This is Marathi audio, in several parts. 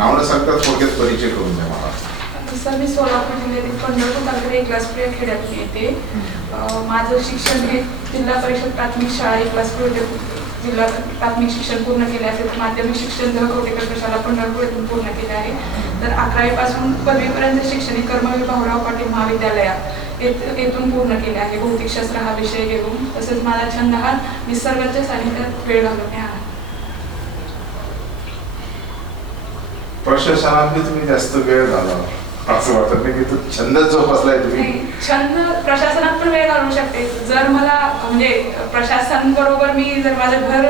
नाव न सांगता थोडक्यात परिचय करून द्या मला. सर मी सोलापूर जिल्ह्यातील पंढरपूर तालुक्यात एक क्लासप्रिय खेड्यात येते. माझं शिक्षण हे जिल्हा परिषद प्राथमिक शाळा एक क्लासप्रिय जिल्हा प्राथमिक शिक्षण पूर्ण केले आहे तर माध्यमिक शिक्षण धर कोटेकर प्रशाला पंढरपूर येथून पूर्ण केले आहे तर अकरावीपासून पदवीपर्यंत शैक्षणिक कर्मवीर भाऊराव पाटील महाविद्यालयात येथ- येथून पूर्ण केले आहे. भौतिकशास्त्र हा विषय घेऊन. तसेच माझा छंद हा निसर्गाच्या सानिध्यात वेळ घालवणे हा प्रशासनात तुम्ही जास्त वेळ घालवा. असं वाटत नाही की तो छंद जोपासलाय तुम्ही. छंद प्रशासनात पण वेळ घालवू शकते. जर मला म्हणजे प्रशासन बरोबर मी जर माझं घर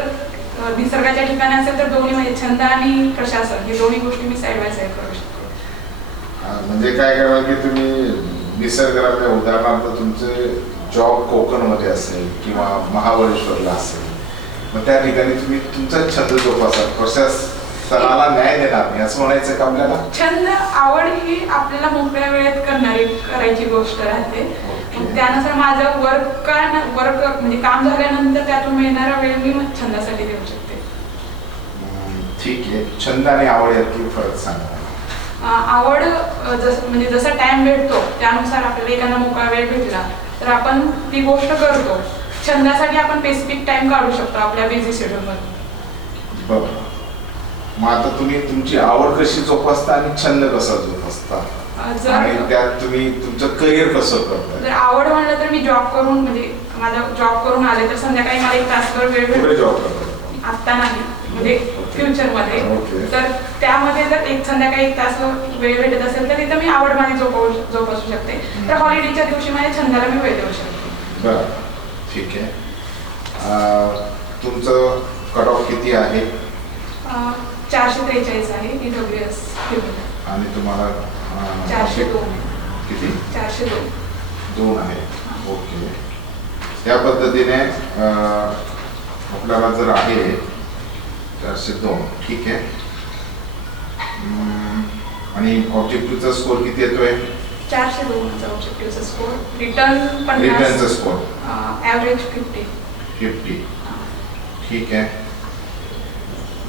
निसर्गाच्या ठिकाणी असेल तर दोन्ही म्हणजे छंद आणि प्रशासन हे दोन्ही गोष्टी मी साईड बाय साईड करू शकते. म्हणजे काय कराल की तुम्ही निसर्गरम्य उदाहरणार्थ तुमचे जॉब कोकणमध्ये असेल किंवा महाबळेश्वरला असेल मग त्या ठिकाणी तुम्ही तुमचा छंद जोपासाल प्रशासनाला न्याय देणार नाही असं म्हणायचं का आपल्याला? छंद आवड ही आपल्याला मोकळ्या वेळेत करणारी करायची गोष्ट राहते. मग त्यानुसार माझं वर्क वर्क म्हणजे काम झाल्यानंतर त्यातून मिळणारा वेळ मी छंदासाठी देऊ शकते. ठीक आहे. छंद आणि आवड यातली फरक सांगा आवड जसं म्हणजे जसा टाइम भेटतो त्यानुसार आपल्याला एखादा मोकळा वेळ भेटला तर आपण ती गोष्ट करतो. छंदासाठी आपण स्पेसिफिक टाइम काढू शकतो आपल्या बिझी शेड्यूलमध्ये बरं मग आता तुम्ही तुमची आवड कशी जोपासता आणि छंद कसा जोपासता? आणि जर त्यात तुम्ही तुमचं करिअर कसं करताय? जर आवड म्हणलं तर मी जॉब करून म्हणजे माझा जॉब करून आले तर संध्याकाळी मला एक तासभर वेळ कुठे भेटतो जॉब करताय? आत्ता नाही म्हणजे फ्युचरमध्ये ओके. तर त्यामध्ये जर एक संध्याकाळी एक तास वेळ भेटत असेल तर तिथं मी आवड माझी जोपावू जोपासू शकते. तर हॉलिडेच्या दिवशी माझ्या छंदाला मी वेळ देऊ शकते. बरं. ठीक आहे. अं, तुमचं कट ऑफ किती आहे? अ, चारशे त्रेचाळीस आहे ई डब्ल्यू एस आणि तुम्हाला चारशे दोन. किती? चारशे दोन. दोन आहे. ओके. त्या पद्धतीने आपल्याला जर आहे चारशे दोन ठीक आहे. आणि ऑब्जेक्टिव्हचा स्कोर किती येतोय? चारशे दोनचा ऑब्जेक्टिव्हचा स्कोर रिटर्न रिटर्नचा स्कोर ॲव्हरेज फिफ्टी फिफ्टी ठीक आहे.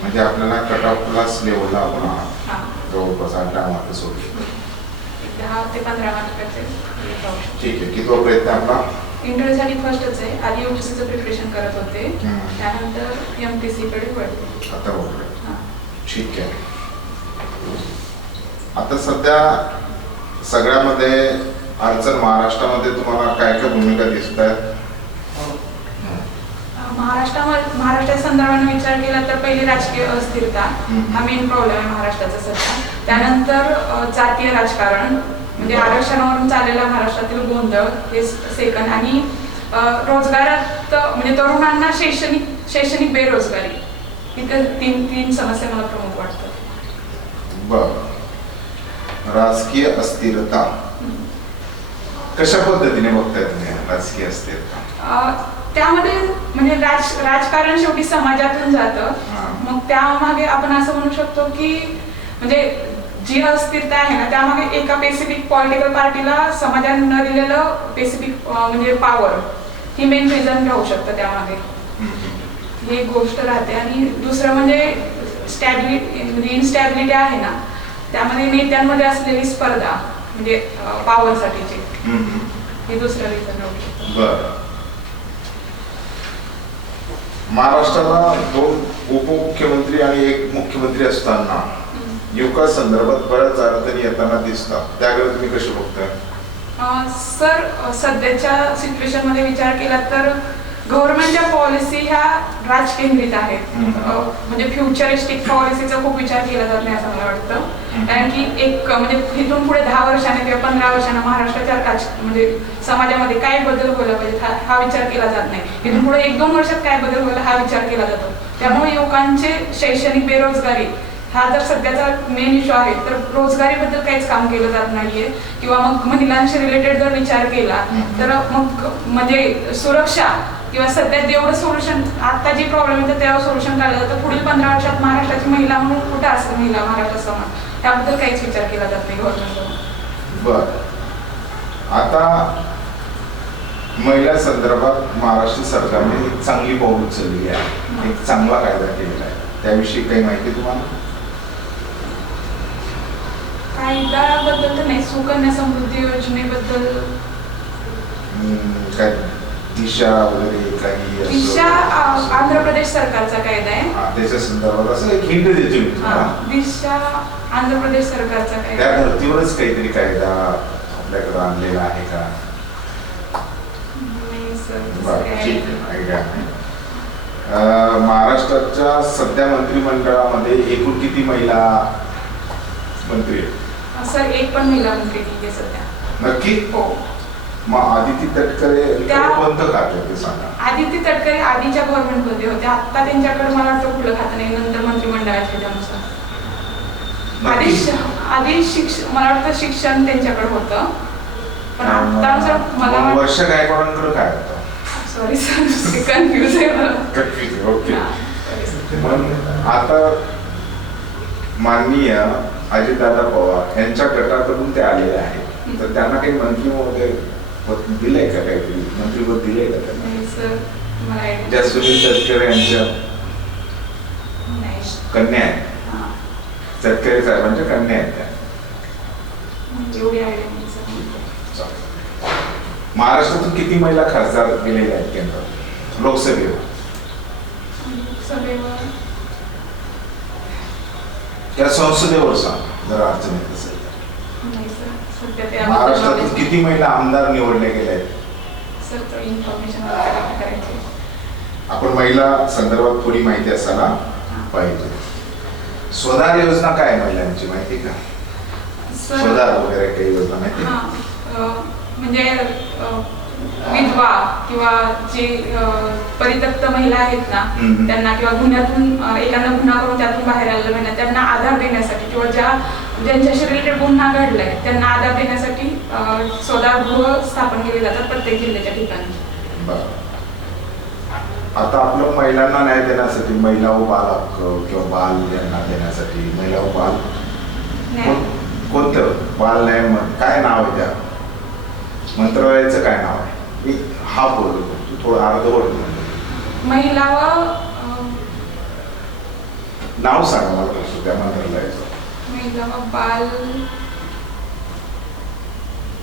म्हणजे आपल्याला कट ऑफ प्लस लेवलला आपण हां जवळपास अठरा मार्क सोडू शकतो. दहा ते पंधरा मार्काचे ठीक आहे. कितवा प्रयत्न आपला? इंटरव्ह्यूसाठी फर्स्टच आहे. आधी यू चं प्रिपरेशन करत होते. त्यानंतर एम पी सीकडे वळते आता हां. ठीक आहे. आता सध्या सगळ्यामध्ये अडचण महाराष्ट्रामध्ये तुम्हाला काय काय भूमिका दिसत आहेत महाराष्ट्रामध्ये महाराष्ट्राच्या संदर्भाने विचार केला तर पहिली राजकीय अस्थिरता. हा मेन प्रॉब्लेम आहे महाराष्ट्राचा सध्या. त्यानंतर जातीय राजकारण म्हणजे आरक्षणावरून चाललेला महाराष्ट्रातील गोंधळ हे सेकंड आणि रोजगारात म्हणजे तरुणांना शैक्षणिक शैक्षणिक बेरोजगारी. ही तर तीन तीन समस्या मला प्रमुख वाटतात बर. राजकीय अस्थिरता. कशा पद्धतीने बघताय तुम्ही राजकीय अस्थिरता? त्यामध्ये म्हणजे राज राजकारण शेवटी समाजातून जातं. मग त्यामागे आपण असं म्हणू शकतो की म्हणजे जी अस्थिरता आहे ना त्यामागे एका स्पेसिफिक पॉलिटिकल पार्टीला समाजाने न दिलेलं स्पेसिफिक म्हणजे पॉवर ही मेन रिझन राहू शकतं त्यामागे. ही एक गोष्ट राहते. आणि दुसरं म्हणजे स्टॅबिलिटी म्हणजे इनस्टॅबिलिटी आहे ना त्यामध्ये नेत्यांमध्ये असलेली स्पर्धा म्हणजे पॉवरसाठीची हे दुसरं रिझन राहू शकतं. महाराष्ट्राला दोन उपमुख्यमंत्री आणि एक मुख्यमंत्री असताना युवका संदर्भात बऱ्याच अडचणी येताना दिसतात. त्याकडे तुम्ही कसे बघताय? सर सध्याच्या सिच्युएशनमध्ये विचार केला तर गव्हर्नमेंटच्या पॉलिसी ह्या राजकेंद्रित आहेत. म्हणजे फ्युचरिस्टिक पॉलिसीचा खूप विचार केला जात नाही असं मला वाटतं. कारण की एक म्हणजे इथून पुढे दहा वर्षाने किंवा पंधरा वर्षांना महाराष्ट्राच्या राज म्हणजे समाजामध्ये काय बदल व्हायला पाहिजे हा हा विचार केला जात नाही. इथून पुढे एक दोन वर्षात काय बदल व्हायला हा विचार केला जातो. त्यामुळे युवकांचे शैक्षणिक बेरोजगारी हा जर सध्याचा मेन इश्यू आहे तर रोजगारीबद्दल काहीच काम केलं जात नाहीये. किंवा मग महिलांशी रिलेटेड जर विचार केला तर मग म्हणजे सुरक्षा किंवा सध्या जेवढं सोल्युशन आता जी प्रॉब्लेम येतं त्यावर सोल्युशन काढलं जातं पुढील पंधरा वर्षात महाराष्ट्राची महिला म्हणून कुठं असेल महिला महाराष्ट्रासमोर त्याबद्दल काहीच विचार केला जात नाही गव्हर्नमेंट बर. आता महिला संदर्भात महाराष्ट्र सरकारने एक चांगली पाऊल उचलली आहे. एक चांगला कायदा केलेला आहे. त्याविषयी काही माहिती तुम्हाला? कायद्याबद्दल तर नाही सुकन्या समृद्धी योजनेबद्दल. काय? दिशा वगैरे काही असं? दिशा आ- आंध्र प्रदेश सरकारचा कायदा आहे हा, त्याच्या संदर्भात असं एक हिंट देते मी हा, तुम्हाला दिशा आंध्र प्रदेश सरकारचा त्या कायदा आहे. धर्तीवरच काहीतरी कायदा आपल्याकडे आणलेला आहे का नाही तसं बरं, ठीक. आहे. अं, महाराष्ट्राच्या सध्या मंत्रिमंडळामध्ये एकूण किती महिला मंत्री आहेत? सर एक पण महिला मंत्री नाही आहे सध्या नक्की हो मग आदिती तटकरे त्या- कोणतं खाते ते सांगा. आदित्य तटकरे आधीच्या गव्हर्नमेंटमध्ये होते आता त्यांच्याकडे मला वाटतं कुठलं खातं नाही. नंतर मंत्रिमंडळाच्या ह्याच्यानुसार. आधी? श- आधी शिक्षण मला वाटतं शिक्षण त्यांच्याकडे होतं. पण आता सर मला वर्ष गायकवाडांकडे काय होतं? सॉरी सर कन्फ्युज आहे मला. ओके. sorry sir. मग आता माननीय अजितदादा पवार यांच्या गटाकडून ते आलेले आहेत. तर त्यांना काही मंत्री वगैरे पद दिलंय का काहीतरी मंत्रीपद दिलंय का त्यांना? ज्या सुनील तटकरे यांच्या कन्या आहेत. तटकरे साहेबांच्या कन्या आहेत त्या. चालेल. महाराष्ट्रातून किती महिला खासदार गेलेल्या आहेत केंद्रात लोकसभेवर. सभेवर. त्या संसदेवर सांग. जर अडचण येत असेल तर. नाही सर सध्या ते महाराष्ट्रातून किती महिला आमदार निवडल्या गेल्या आहेत? आपण महिला संदर्भात थोडी माहिती असायला पाहिजे. स्वधार योजना काय आहे महिलांची? माहिती का? सर स्वधार वगैरे काही योजना माहिती म्हणजे विधवा किंवा जे परित्यक्त महिला आहेत ना. त्यांना किंवा गुन्ह्यातून एखादा गुन्हा करून त्यातून बाहेर आलेल्या महिला त्यांना आधार देण्यासाठी किंवा ज्या ज्यांच्याशी रिलेटेड गुन्हा घडलाय त्यांना आधार देण्यासाठी अ, स्वधारगृह स्थापन केले जातात प्रत्येक जिल्ह्याच्या ठिकाणी. आता आपलं महिलांना न्याय देण्यासाठी महिला व बाल हक्क किंवा बाल यांना देण्यासाठी महिला व बाल? कोणतं? बाल न्याय काय नाव आहे त्या मंत्रालयाचं काय नाव आहे? एक हा बोलतो तू थोडं अर्धवट बोल. महिला व नाव सांगा मला त्या मंत्रालयाचं. महिला बाल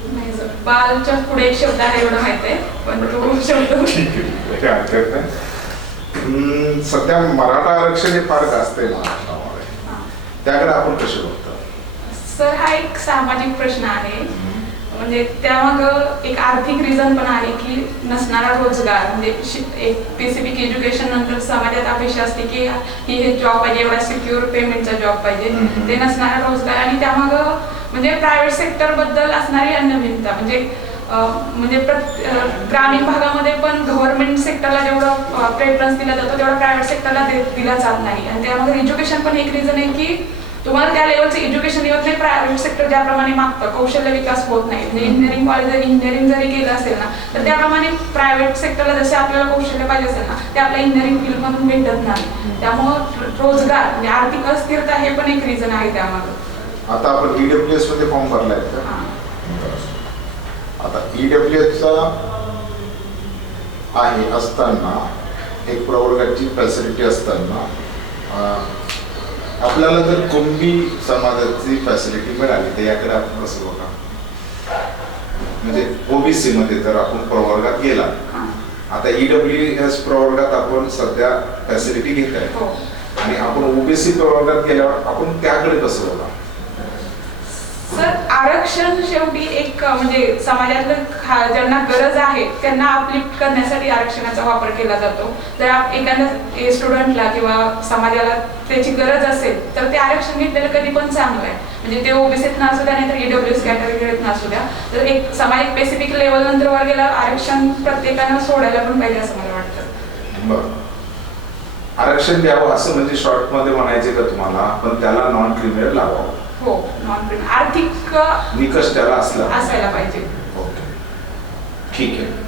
नाही सर बालच्या पुढे शब्द आहे एवढं माहीत आहे पण तो शब्द ठीक आहे काही हरकत नाही हम्म, सध्या मराठा आरक्षण हे फार जास्त आहे महाराष्ट्रामध्ये. त्याकडे आपण कसे बघतो? सर हा एक सामाजिक प्रश्न आहे. म्हणजे त्यामाग एक आर्थिक रिझन पण आहे की नसणारा रोजगार. म्हणजे एक स्पेसिफिक एज्युकेशन नंतर समाजात अपेक्षा असते की ही हे जॉब पाहिजे एवढा सिक्युअर पेमेंटचा जॉब पाहिजे. ते नसणारा रोजगार आणि त्यामाग म्हणजे प्रायव्हेट सेक्टरबद्दल असणारी अन्यभिन्नता म्हणजे म्हणजे ग्रामीण भागामध्ये पण गव्हर्नमेंट सेक्टरला जेवढं प्रेफरन्स दिला जातो तेवढा प्रायव्हेट सेक्टरला दिला जात नाही. आणि त्यामध्ये एज्युकेशन पण एक रिझन आहे की तुम्हाला त्या लेवलचं एज्युकेशन येत नाही प्रायव्हेट सेक्टर ज्याप्रमाणे मागतं कौशल्य विकास होत नाही म्हणजे इंजिनिअरिंग कॉलेज जरी इंजिनिअरिंग जरी केलं असेल ना तर त्याप्रमाणे प्रायव्हेट सेक्टरला जसे आपल्याला कौशल्य पाहिजे असेल ना ते आपल्या इंजिनिअरिंग फील्डमधून भेटत नाही. त्यामुळं रोजगार म्हणजे आर्थिक अस्थिरता हे पण एक रिझन आहे त्यामागं. आता आपण ईडब्ल्यू एसमध्ये फॉर्म भरलाय. आता ईडब्ल्यू एसचा आहे असताना एक प्रवर्गाची फॅसिलिटी असताना आपल्याला जर कुंभी समाजाची फॅसिलिटी मिळाली तर याकडे आपण कसं बघा म्हणजे ओबीसी मध्ये जर आपण प्रवर्गात गेला. आता ईडब्ल्यू एस प्रवर्गात आपण सध्या फॅसिलिटी घेत आहे. हो. आणि आपण ओबीसी प्रवर्गात गेल्यावर आपण त्याकडे कसं बघा आरक्षण शेवटी एक म्हणजे समाजातलं ज्यांना गरज आहे त्यांना अपलिफ्ट करण्यासाठी आरक्षणाचा वापर केला जातो. जर एखाद्या स्टुडंटला किंवा समाजाला त्याची गरज असेल तर ते आरक्षण घेतलेलं कधी पण चांगलं आहे. म्हणजे ते ओबीसीत असू द्या नाहीतर ईडब्ल्यू एस कॅटेगरीत नसू द्या. तर एक समाज एक स्पेसिफिक लेवल नंतर वर गेला आरक्षण प्रत्येकानं सोडायला पण पाहिजे असं मला वाटतं. आरक्षण द्यावं असं म्हणजे शॉर्टमध्ये म्हणायचे का तुम्हाला? पण त्याला नॉन क्रिमिनल लावावं. हो नॉन आर्थिक निकष त्याला असला. असायला पाहिजे. ओके. ठीक आहे.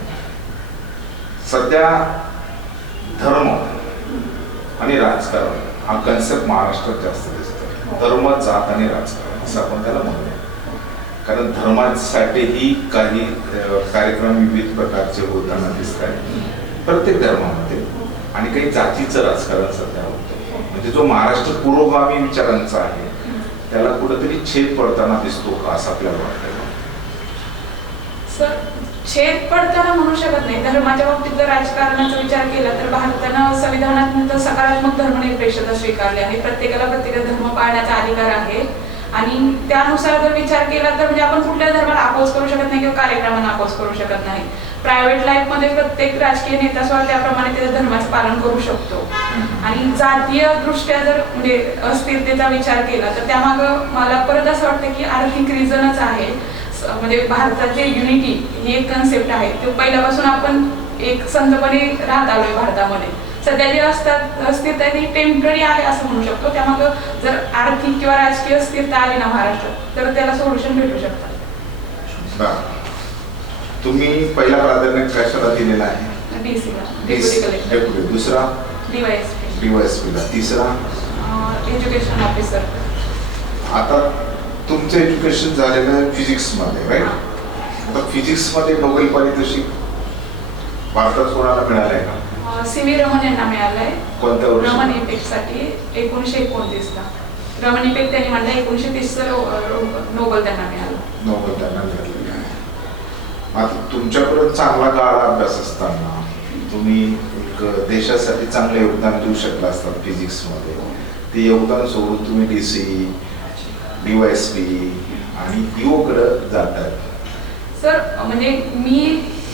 सध्या धर्म आणि राजकारण हा कन्सेप्ट महाराष्ट्रात जास्त दिसतो धर्म जात आणि राजकारण असं आपण त्याला म्हणूया. कारण धर्मासाठीही काही कार्यक्रम विविध प्रकारचे होताना दिसत आहेत प्रत्येक धर्मामध्ये आणि काही जातीचं राजकारण सध्या होतं. म्हणजे जो महाराष्ट्र पुरोगामी विचारांचा आहे त्याला कुठेतरी छेद पडताना दिसतो का असं आपल्याला वाटतं सर छेद पडताना म्हणू शकत नाही. धर्माच्या बाबतीत जर राजकारणाचा विचार केला तर भारतानं संविधानात सकारात्मक धर्मनिरपेक्षता स्वीकारली आहे. प्रत्येकाला प्रत्येक धर्म पाळण्याचा अधिकार आहे. आणि त्यानुसार जर विचार केला तर म्हणजे आपण कुठल्या धर्माला अपोज करू शकत नाही किंवा कार्यक्रमांना अपोज करू शकत नाही. प्रायव्हेट लाईफमध्ये प्रत्येक राजकीय नेता स्वतः त्याप्रमाणे त्याच्या धर्माचं पालन करू शकतो. आणि जातीय दृष्ट्या जर म्हणजे अस्थिरतेचा विचार केला तर त्यामागं मला परत असं वाटतं की आर्थिक रिझनच आहे. म्हणजे भारताचे युनिटी ही एक कन्सेप्ट आहे. ते पहिल्यापासून आपण एक संतपणे राहत आलोय भारतामध्ये. सध्या जे असतात अस्थिरता ती टेंपररी आहे असं म्हणू शकतो. त्यामागं जर आर्थिक किंवा राजकीय अस्थिरता आली ना महाराष्ट्रात तर त्याला सोल्युशन भेटू शकतात. तुम्ही पहिला प्राधान्य कशाला दिलेला आहे? दुसरा? डीवायएसपी डीवायएसपीला तिसरा? एज्युकेशन ऑफिसर आता तुमचं एज्युकेशन झालेलं आहे फिजिक्समध्ये राईट आता फिजिक्समध्ये नोबेल पारितोषिक भारतात कोणाला मिळालं आहे का सी व्ही रमन यांना मिळालंय. कोणत्या रमन वर्षी इफेक्टसाठी एकोणीशे एकोणतीसला रमन इफेक्ट त्यांनी म्हणलं एकोणीशे तीसचं नोबल त्यांना मिळालं. नोबेल त्यांना मिळालेलं आहे. आता तुमच्याकडून चांगला काळ अभ्यास असताना तुम्ही एक देशासाठी चांगलं योगदान देऊ शकला असतात फिजिक्समध्ये ते योगदान सोडून तुम्ही D C D Y S P आणि पीओकडं जातात सर म्हणजे मी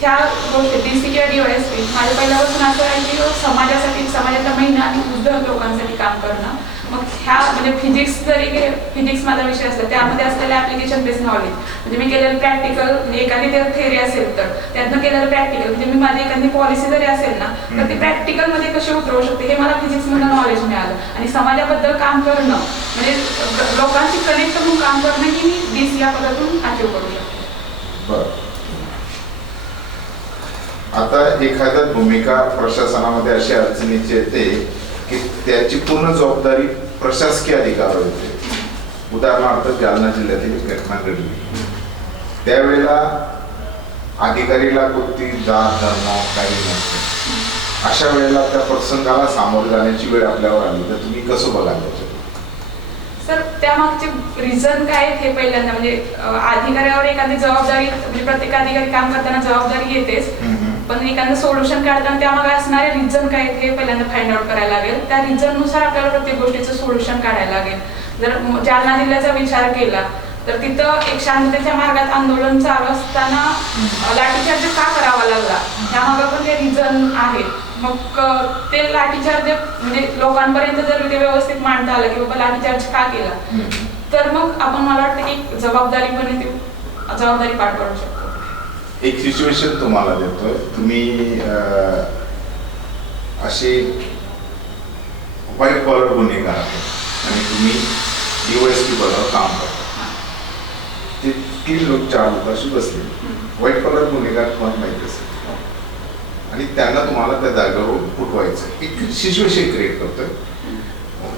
ह्या गोष्टी डी सी किंवा डीवायएसपी माझ्या पहिल्यापासून असं आहे की समाजासाठी समाजाच्या महिना आणि वृद्ध लोकांसाठी काम करणं. मग ह्या म्हणजे फिजिक्स जरी फिजिक्स माझा विषय असला त्यामध्ये असलेलं ऍप्लिकेशन बेस्ड नॉलेज म्हणजे मी केलेलं प्रॅक्टिकल म्हणजे एखादी जर थेअरी असेल तर त्यातनं केलेलं प्रॅक्टिकल म्हणजे मी माझी एखादी पॉलिसी जरी असेल ना तर ती प्रॅक्टिकलमध्ये कशी उतरवू शकते हे मला फिजिक्स मधलं नॉलेज मिळालं. आणि समाजाबद्दल काम करणं म्हणजे लोकांशी कनेक्ट होऊन काम करणं ही मी डी सी या पदातून अचीव करू शकते. बर. आता एखाद्या भूमिका प्रशासनामध्ये अशी अडचणीची येते की त्याची पूर्ण जबाबदारी प्रशासकीय अधिकारावर येते उदाहरणार्थ जालना जिल्ह्यातील एक घटना घडली. त्यावेळेला अधिकारीला कोणती जात धर्म काही नसते. अशा वेळेला त्या प्रसंगाला सामोरे जाण्याची वेळ आपल्यावर आली. तर तुम्ही कसं बघाल त्याच्यात? सर त्यामागचे रिझन काय हे पहिल्यांदा? म्हणजे अधिकाऱ्यावर एखादी जबाबदारी म्हणजे प्रत्येक अधिकारी काम करताना जबाबदारी येतेच पण एखादं सोल्युशन काढताना त्यामागे असणारे रिझन काय हे पहिल्यांदा फाइंड आउट करायला लागेल. त्या रिझननुसार आपल्याला प्रत्येक गोष्टीचं सोल्युशन काढायला लागेल. जर जालना जिल्ह्याचा विचार केला तर तिथं एक शांततेच्या मार्गात आंदोलन चालू असताना लाठीचार्ज का करावा लागला? त्यामागे पण ते रिझन आहेत मग ते लाठीचार्ज म्हणजे लोकांपर्यंत जर ते व्यवस्थित मांडता आलं की बाबा लाठीचार्ज का केला? तर मग आपण मला वाटतं की जबाबदारीपणे ती जबाबदारी पार करू शकतो. एक सिच्युएशन तुम्हाला देतोय. तुम्ही असे व्हाईट कॉलर गुन्हेगार आहात. आणि तुम्ही डीवायएसपी पदावर काम करता. ते तीन लोक चार लोक अशी बसले. व्हाईट कॉलर गुन्हेगार तुम्हाला माहिती असेल? आणि त्यांना तुम्हाला त्या जागेवर फुटवायचं एक सिच्युएशन क्रिएट करतोय.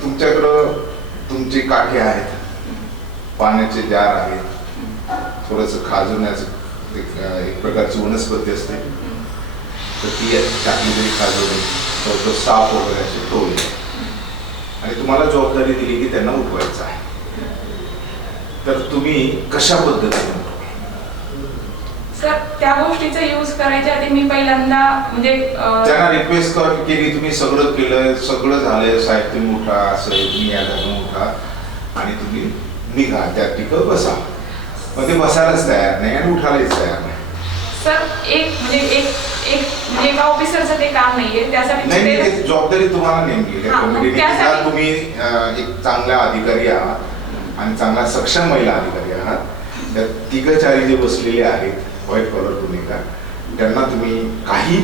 तुमच्याकडं तुमचे काठे आहेत. पाण्याचे जार आहेत. थोडंसं खाजवण्याचं एक एक प्रकारची वनस्पती असते. तर ती टाकली तरी खाजवली तर तो साप वगैरे असे टोळले आणि तुम्हाला जबाबदारी दिली की त्यांना उठवायचं आहे. तर तुम्ही कशा पद्धतीने? सर त्या गोष्टीचा यूज करायच्या आधी मी पहिल्यांदा म्हणजे त्यांना रिक्वेस्ट कर केली तुम्ही सगळं केलं सगळं झालंय साहेब तुम्ही उठा असं तुम्ही या जागून उठा. आणि तुम्ही निघा त्या ठिकाणी बसा. पण ते बसायलाच तयार नाही आणि उठायलाच तयार नाही सर एक म्हणजे एक एक म्हणजे एका ऑफिसरचं ते काम नाहीये त्यासाठी नाही नाही, ते- ते जबाबदारी तुम्हाला नेमली हा, मग कमिटीने. त्यासाठी- तुम्ही अं, एक चांगला अधिकारी आहात आणि चांगला सक्षम महिला अधिकारी आहात त्या तिघ चारी जे बसलेले आहेत व्हाईट कॉलर गुन्हेगार त्यांना तुम्ही काही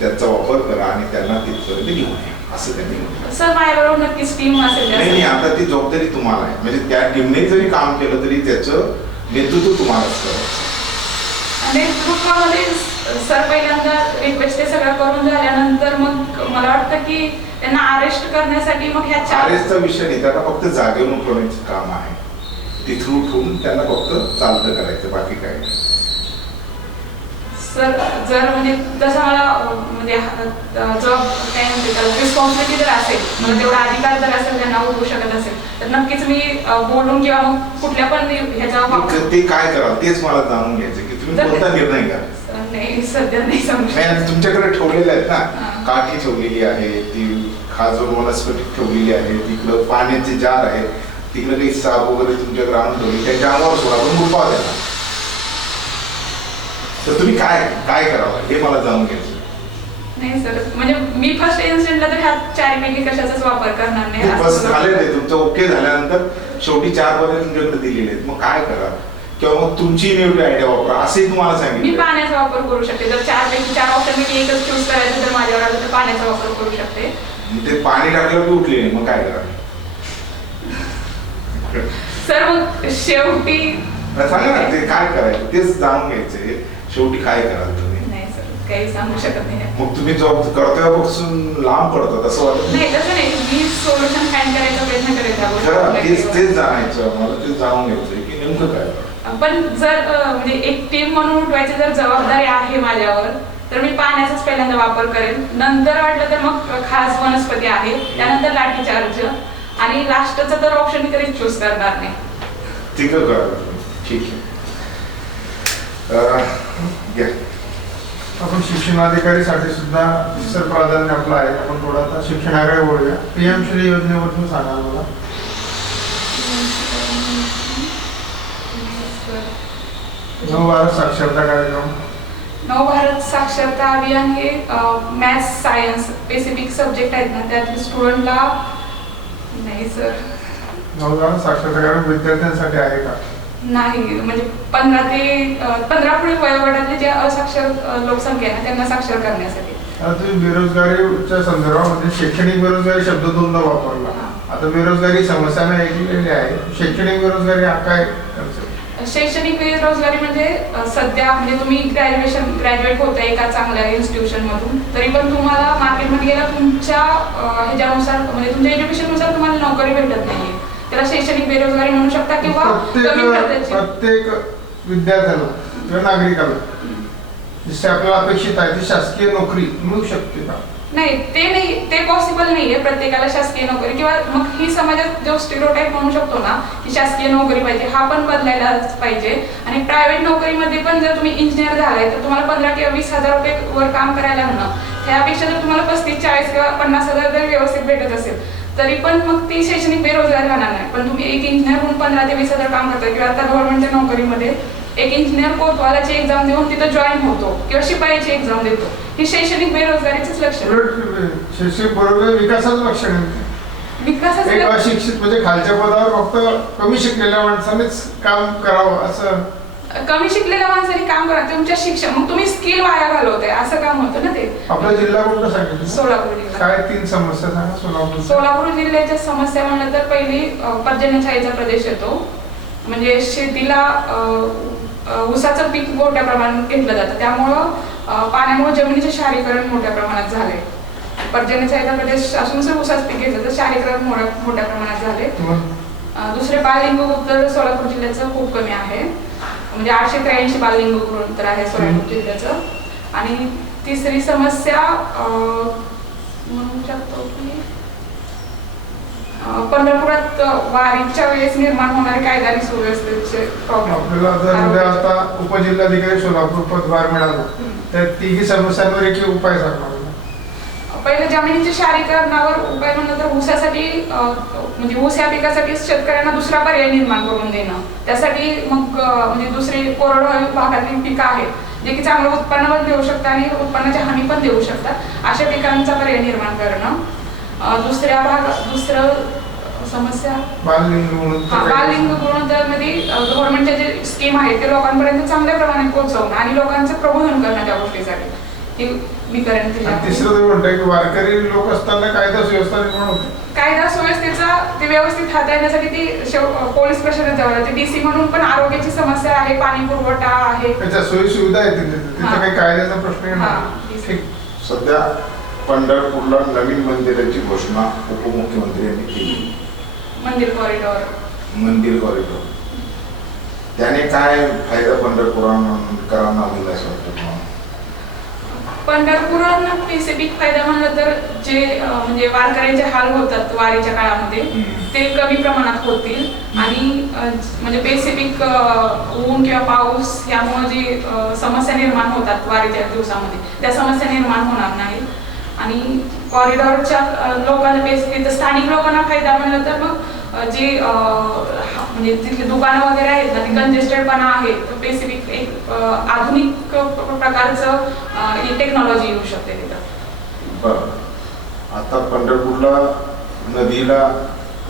त्यांचा वापर करा आणि त्यांना तिथपर्यंत घेऊन या असं त्यांनी म्हटलं सर माझ्याबरोबर नक्कीच टीम असेल नाही नाही त्यासाठी. आता ती जबाबदारी तुम्हाला आहे म्हणजे त्या टीमने जरी काम केलं तरी त्याचं नेतृत्व तुम्हालाच करायचं नेतृत्वामध्ये सर पहिल्यांदा रिक्वेस्ट सगळं करून झाल्यानंतर मग मला वाटतं की त्यांना अरेस्ट करण्यासाठी मग ह्या चार आरएसचा विषय नाही. त्यांना फक्त जागेवरून उठवण्याचं काम आहे. तिथून उठून त्यांना फक्त चालतं करायचं बाकी काही नाही. सर जर म्हणजे जसं मला म्हणजे जॉब काय म्हणते त्याला रिस्पॉन्सिबिलिटी जर असेल मला तेवढा अधिकार जर असेल त्यांना होऊ शकत असेल तर नक्कीच मी बोलून किंवा मग कुठल्या पण ह्याचा वापर ते- काय कराल तेच मला जाणून घ्यायचं की तुम्ही तर- कोणता निर्णय घ्या. नाही सध्या नाही सांगू शकत. तुमच्याकडे ठेवलेले आहेत ना. काठी ठेवलेली आहे ती खाजून वनस्पती ठेवलेली आहे तिकडं पाण्याचे जार आहे तिकडे काही साप वगैरे तुमच्याकडे आणून ठेवले त्याच्या अंगावर सोडा पण रुपा द्या तर तुम्ही काय काय करावं? हे मला जाणून घ्यायचं. नाही सर म्हणजे मी फर्स्ट इन्स्टंटला तर ह्या चारपैकी कशाचाच वापर करणार नाही. असं मला झाले तुमचं ओके झाल्यानंतर शेवटी चार पर्यंत तुमच्याकडे दिलेले आहेत. मग काय करा? किंवा मग तुमची निवडी आयडिया वापरा. असंही तुम्हाला मी सांगितलं पाण्याचा वापर करू शकते. जर चार पैकी चार ऑप्शन मी एकच चूज करायचं तर माझ्यावर आलं तर पाण्याचा वापर करू शकते. ते पाणी टाकलं की उठले नाही. मग काय करा? सर मग शेवटी सांगा ना ते काय करायचं? तेच जाणून घ्यायचंय शेवटी काय कराल तुम्ही? नाही सर काही सांगू शकत नाही. मग तुम्ही जॉब कर्तव्यापासून लांब पडतात असं वाटत नाही? तसं नाही. मी सोल्युशन फाइंड करायचा प्रयत्न त्या खरं तेच गोष्टीवर. तेच जाणायचं मला तेच जाणून घ्यायचंय की नेमकं काय? पण जर अं, म्हणजे एक टीम म्हणून उठवायची जर जबाबदारी आहे माझ्यावर तर मी पाण्याचाच पहिल्यांदा वापर करेन. नंतर वाटलं तर मग खास वनस्पती आहे. त्यानंतर लाठी चार्ज आणि लास्टचा तर ऑप्शन मी कधीच चूज करणार नाही. ठीक आहे करा ठीक आहे. अं, घ्या. आपण शिक्षणाधिकारीसाठी सुद्धा सर प्राधान्य आपलं आहे. आपण थोडं आता शिक्षणाकडे बोलूया पीएम श्री योजनेबद्दल सांगा मला नव भारत साक्षरता कार्यक्रम. नव भारत साक्षरता अभियान हे मॅथ्स सायन्स स्पेसिफिक सब्जेक्ट आहेत ना त्यातील स्टुडंटला नाही सर नव भारत साक्षरता कार्यक्रम विद्यार्थ्यांसाठी आहे का? नाही म्हणजे पंधरा ते पंधरा पुढे वयोगटातले जे असाक्षर लोकसंख्या आहे त्यांना साक्षर करण्यासाठी. आता तुम्ही बेरोजगारीच्या संदर्भामध्ये शैक्षणिक बेरोजगारी शब्द दोनदा वापरला. आता बेरोजगारी समस्या मी ऐकलेली आहे. शैक्षणिक बेरोजगारी हा काय? शैक्षणिक बेरोजगारी म्हणजे सध्या म्हणजे तुम्ही ग्रॅज्युएशन ग्रॅज्युएट होता एका चांगल्या इन्स्टिट्यूशन मधून तरी पण तुम्हाला मार्केटमध्ये गेला तुमच्या ह्याच्यानुसार म्हणजे तुमच्या एज्युकेशननुसार तुम्हाला नोकरी भेटत नाहीये. त्याला शैक्षणिक बेरोजगारी म्हणू शकता किंवा कमी प्रत्येक विद्यार्थ्याला किंवा नागरिकाला जसे आपल्याला अपेक्षित आहे ती शासकीय नोकरी मिळू शकते का? नाही ते नाही ते पॉसिबल नाहीये प्रत्येकाला शासकीय नोकरी. किंवा मग ही समाजात जो स्टिरोटाईप म्हणू शकतो ना की शासकीय नोकरी पाहिजे हा पण बदलायलाच पाहिजे. आणि प्रायव्हेट नोकरीमध्ये पण जर तुम्ही इंजिनियर झालाय तर तुम्हाला पंधरा किंवा वीस हजार रुपये वर काम करायला लागणं त्यापेक्षा जर तुम्हाला पस्तीस चाळीस किंवा पन्नास हजार जर व्यवस्थित भेटत असेल तरी पण मग ती शैक्षणिक बेरोजगारी राहणार नाही. पण तुम्ही एक इंजिनियर म्हणून पंधरा ते वीस हजार काम करता किंवा आता गव्हर्नमेंटच्या नोकरीमध्ये एक इंजिनियर कोतवालाची एक्झाम देऊन तिथं जॉईन होतो किंवा शिपायाची एक्झाम देतो. ही शैक्षणिक बेरोजगारीच लक्षण आहे. उलट शैक्षणिक बरोबर विकासाचं लक्षण आहे. विकासाचं लक्ष- अशिक्षित म्हणजे खालच्या पदावर फक्त कमी शिकलेल्या माणसानेच काम करावं असं कमी शिकलेल्या माणसाने काम करा तुमच्या शिक्षण मग तुम्ही स्किल वाया घालवताय असं काम होतं ना ते? आपला जिल्हा सांगितलं? सोलापूर जिल्हा. काय तीन समस्या सांगा सोलापूर सोलापूर जिल्ह्याच्या समस्या म्हणलं तर पहिली अ, पर्जन्यछायेचा प्रदेश येतो. म्हणजे शेतीला ऊसाचं पीक मोठ्या प्रमाणात घेतलं जातं. त्यामुळं पाण्यामुळे जमिनीचे क्षारीकरण मोठ्या प्रमाणात झाले पर्जन्यछायेचा प्रदेश असून जर ऊसाचं पीक घेतलं तर क्षारीकरण मोठ्या प्रमाणात झाले दुसरे बाललिंग गुणोत्तर सोलापूर जिल्ह्याचं खूप कमी आहे. म्हणजे आठशे त्र्याऐंशी बाललिंग गुणोत्तर आहे सोलापूर जिल्ह्याचं. आणि तिसरी समस्या म्हणू शकतो की पंढरपुरात वारीच्या वेळेस निर्माण होणारे कायदा सुव्यवस्थेचे आपल्याला जर उद्या आता उपजिल्हाधिकारी सोलापूर पदभार मिळाला तर तिघी समस्यांवर एक उपाय सांगा मला. पहिलं जमिनीच्या क्षारीकरणावर उपाय म्हणलं तर ऊसासाठी म्हणजे ऊस या पिकासाठी शेतकऱ्यांना दुसरा पर्याय निर्माण करून देणं. त्यासाठी मग म्हणजे दुसरी कोरडवाहू भागातली पिकं आहेत जे की चांगलं उत्पन्न पण देऊ शकतात आणि उत्पन्नाची हमी पण देऊ शकतात. अशा पिकांचा पर्याय निर्माण करणं. दुसऱ्या भाग दुसरं समस्या? बाललिंग गुणोत्तरमध्ये गव्हर्नमेंटच्या जे स्कीम आहेत ते लोकांपर्यंत चांगल्या प्रमाणात पोहोचवणं आणि लोकांचं प्रबोधन करणं त्या गोष्टीसाठी. मी करेन. तिसरं तुम्ही म्हणताय की वारकरी लोक असताना कायदा सुव्यवस्था निर्माण होते. कायदा सुव्यवस्थेचा ते व्यवस्थित हाताळण्यासाठी ती पोलीस प्रशासनात जावं लागते डीसी म्हणून पण आरोग्याची समस्या आहे पाणी पुरवठा आहे. त्याच्या सोयी सुविधा आहेत तिथे. तिथे. काही कायद्याचा प्रश्न येणार हा. नाही. ठीक. सध्या पंढरपूरला नवीन मंदिराची घोषणा उपमुख्यमंत्री यांनी केली. मंदिर कॉरिडॉर मंदिर कॉरिडॉर त्याने काय फायदा पंढरपुरांकरांना होईल असं वाटतं तुम्हाला? पंढरपुरांना स्पेसिफिक फायदा म्हणलं तर जे म्हणजे वारकऱ्यांचे हाल होतात वारीच्या काळामध्ये. ते कमी प्रमाणात होतील आणि म्हणजे स्पेसिफिक ऊन किंवा पाऊस यामुळे जी समस्या निर्माण होतात वारीच्या दिवसामध्ये त्या समस्या निर्माण होणार नाही आणि कॉरिडॉरच्या लोकांना बेसिकली तर स्थानिक लोकांना फायदा म्हणलं तर मग जी म्हणजे तिथली दुकानं वगैरे आहेत ना ती कंजेस्टेडपणा आहे स्पेसिफिक एक आधुनिक प्रकारचं टेक्नॉलॉजी येऊ शकते तिथं. बरं. आता पंढरपूरला नदीला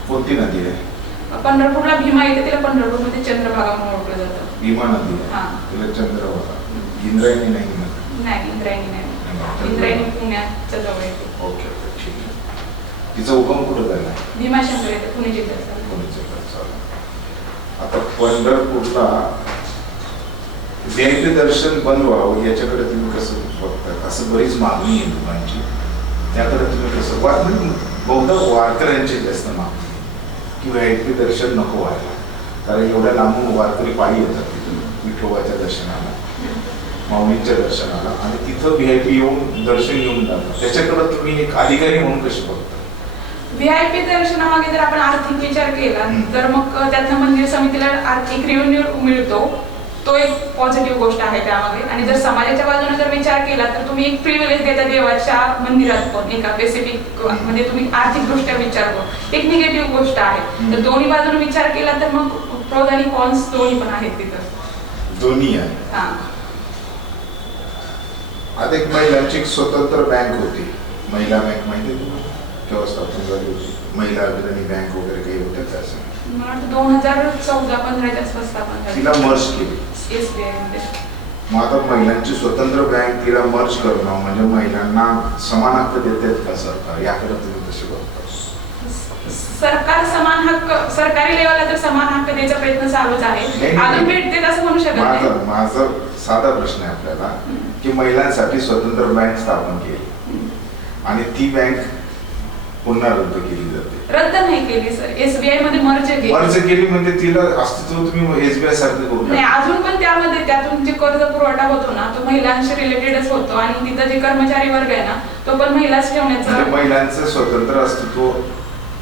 कोणती नदी आहे? पंढरपूरला भीमा येते तिला पंढरपूरमध्ये चंद्रभागा म्हणून ओळखलं जातं. भीमा नदी हा. तिला चंद्रभागा. इंद्रायणी नाही नाही इंद्रायणी नाही. इंद्रायणी पुण्याच्या जवळ येते. ओके. तिचा उगम कुठं झाला भीमाशंकर येते पुणे जिल्ह्यात कोणीचं पण चालेल. आता पंढरपूरला व्हीआयपी दर्शन बंद व्हावं याच्याकडे तुम्ही कसं बघता असं बरीच मागणी आहे लोकांची. त्याकडे तुम्ही कसं वा म्हणजे बहुधा वारकऱ्यांची जास्त मागणी की व्हीआयपी दर्शन नको व्हायला. कारण एवढ्या लांबून वारकरी पायी येतात तिथून विठोबाच्या दर्शनाला माऊलींच्या दर्शनाला. आणि तिथं व्हीआयपी येऊन दर्शन घेऊन जातात त्याच्याकडे तुम्ही एक अधिकारी म्हणून कशी बघता? व्हीआयपी दर्शनामागे जर आपण आर्थिक विचार केला. तर मग त्यातनं मंदिर समितीला आर्थिक रेव्हेन्यू मिळतो. तो एक पॉझिटिव्ह गोष्ट आहे त्यामागे. आणि जर समाजाच्या बाजूने जर विचार केला तर तुम्ही एक प्रिव्हिलेज देता देवाच्या मंदिरात पण. एका स्पेसिफिक म्हणजे तुम्ही आर्थिक दृष्ट्या विचार करू. एक निगेटिव्ह गोष्ट आहे. तर. दोन्ही बाजूने विचार केला तर मग प्रोज आणि कॉन्स दोन्ही पण आहेत तिथं. दोन्ही आहे. हा. आता एक महिलांची स्वतंत्र बँक होती. महिला बँक माहिती स्थापन झाली होती महिला अग्रणी बँक वगैरे काही होत्या असं. वाटतं दोन हजार चौदा पंधराच्या आसपास स्थापन तिला मर्ज केली. एस बी मग आता महिलांची स्वतंत्र बँक तिला मर्ज करणं म्हणजे महिलांना समान हक्क देतात का सरकार? याकडे तुम्ही कसे बघता? सरकार समान हक्क सरकारी लेवलला तर समान हक्क द्यायचा प्रयत्न चालूच आहे. अजून भेटते असं म्हणू शकत माझा माझा साधा प्रश्न आहे आपल्याला की महिलांसाठी स्वतंत्र बँक स्थापन केली. आणि ती बँक पुन्हा रद्द केली जाते. रद्द नाही केली सर. एसबीआयमध्ये मर्ज केली. मर्ज केली म्हणजे तिला अस्तित्व तुम्ही एसबीआय सारखं करू नाही नका. अजून पण त्यामध्ये त्यातून जे कर्ज पुरवठा होतो ना तो महिलांशी रिलेटेडच होतो आणि तिथं जे कर्मचारी वर्ग आहे ना तो पण महिलाच म्हणजे ठेवण्याचं महिलांचं स्वतंत्र अस्तित्व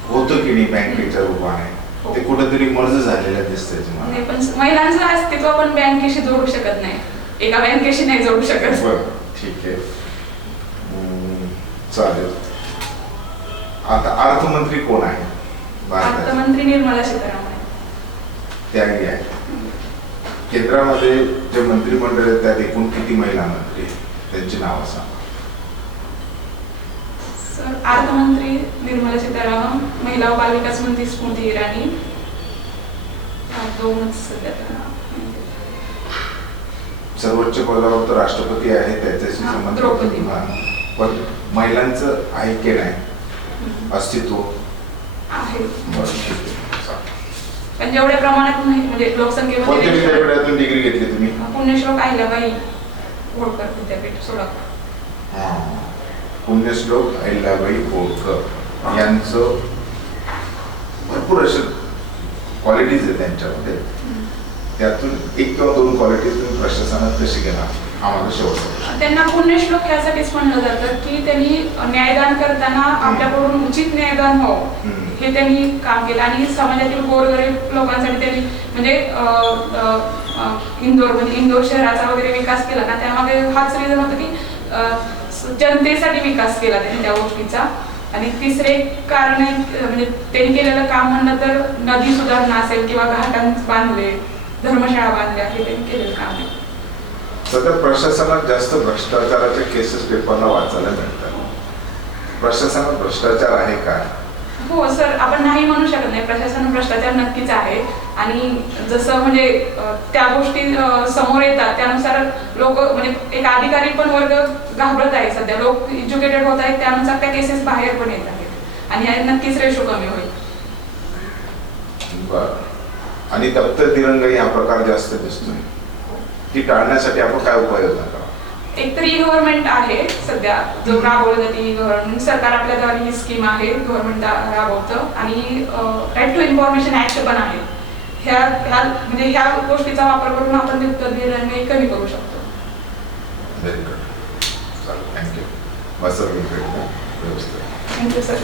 होतं की नाही बँकेच्या रूपाने? ते कुठेतरी मर्ज झालेलं दिसतंय तुम्हाला. नाही पण महिलांचं अस्तित्व आपण बँकेशी जोडू शकत नाही. एका बँकेशी नाही जोडू शकत. बरं ठीक आहे. हम्म, चालेल. आता अर्थमंत्री कोण आहे अर्थमंत्री निर्मला सीतारामन आहेत. त्यागी आहे केंद्रामध्ये जे मंत्रिमंडळ आहे त्यात एकूण किती महिला मंत्री आहेत? त्यांची नावं सांगा सर अर्थमंत्री निर्मला सीतारामन महिला व बालविकास मंत्री स्मृती इराणी दोनच सध्या. सर्वोच्च पदावर तर राष्ट्रपती आहे त्याच्याशी. हा. पण महिलांचं आहे की नाही. अस्तित्व आहे. बरं ठीक आहे. चालेल. पण जेवढ्या प्रमाणात माहिती- म्हणजे कोणत्या लोकसंख्येमध्ये विद्यापीठातून डिग्री घेतली तुम्ही? पुण्यश्लोक अहिल्याबाई होळकर विद्यापीठ सोलापूर. हा. पुण्यश्लोक अहिल्याबाई होळकर यांचं भरपूर असे क्वालिटीज आहेत त्यांच्यामध्ये. त्यातून एक किंवा दोन प्रशासनात कशी घेणार? आम्हाला प्रश्न. त्यांना पुण्यश्लोक यासाठीच म्हणलं जातं की त्यांनी न्यायदान करताना आपल्याकडून उचित न्यायदान व्हावं. हम्म. हे त्यांनी काम केलं. आणि समाजातील गोरगरीब लोकांसाठी त्यांनी म्हणजे इंदोर म्हणजे इंदोर शहराचा वगैरे विकास केला ना त्यामागे हाच रिझन होतं की जनतेसाठी विकास केला त्यांनी त्या गोष्टीचा. आणि तिसरे कारण म्हणजे त्यांनी केलेलं काम म्हणलं तर नदी सुधारणा असेल किंवा घाटां बांधले धर्मशाळा बांधल्या हे त्यांनी केलेलं काम आहे. सध्या प्रशासनात जास्त भ्रष्टाचाराच्या केसेस पेपरला वाचायला मिळतात. प्रशासनात भ्रष्टाचार आहे का? हो सर आपण नाही म्हणू शकत नाही. प्रशासन भ्रष्टाचार नक्कीच आहे. आणि जसं म्हणजे त्या गोष्टी समोर येतात. त्यानुसार लोक म्हणजे एक अधिकारी पण वर्ग घाबरत आहे सध्या. लोक एज्युकेटेड होत आहेत. त्यानुसार त्या केसेस बाहेर पण येत आहेत. आणि नक्कीच रेशो कमी होईल. आणि दप्तर दिरंगाई हा प्रकार जास्त दिसतोय. ती टाळण्यासाठी आपण काय उपाययोजना करा? एक तर ई गव्हर्नमेंट आहे सध्या. जो राबवलं जाते ई गव्हर्नमेंट सरकार आपल्याद्वारे ही स्कीम आहे गव्हर्नमेंट राबवतं. आणि राईट टू इन्फॉर्मेशन ऍक्ट पण आहे. ह्या ह्या म्हणजे ह्या गोष्टीचा वापर करून आपण ते कमी करू शकतो. व्हेरी गुड चालेल. वास्तविक व्यवस्था थँक्यू सर.